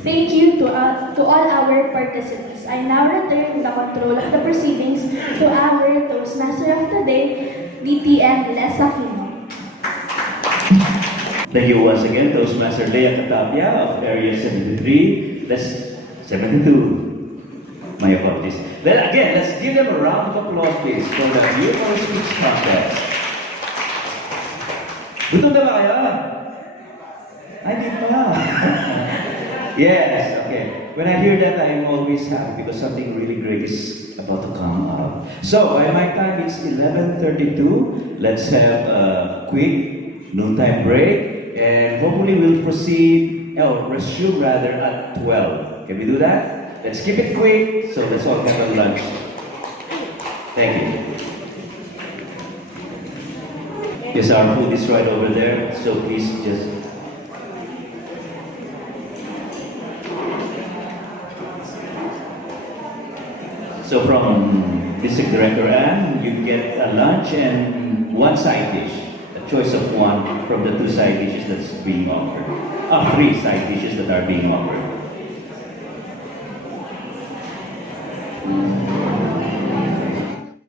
Thank you to all our participants. I now return the control of the proceedings to our Toastmaster of the day, DTM Les Aquino. Thank you once again, Toastmaster Lea Catapia of Area 73. Let's 72. My apologies. Then again, let's give them a round of applause, please, for the Humorous speech contest. Gutom na ba kayo? Ay, di pa. Yes, okay. When I hear that, I'm always happy because something really great is about to come up. So, by my time, it's 11:32. Let's have a quick noontime break, and hopefully we'll proceed, or resume rather, at 12. Can we do that? Let's keep it quick, so let's all have a lunch. Thank you. Yes, our food is right over there, so please just... So from District Director Ann, you get a lunch and one side dish. A choice of one from the 2 side dishes that's being offered. 3 side dishes that are being offered.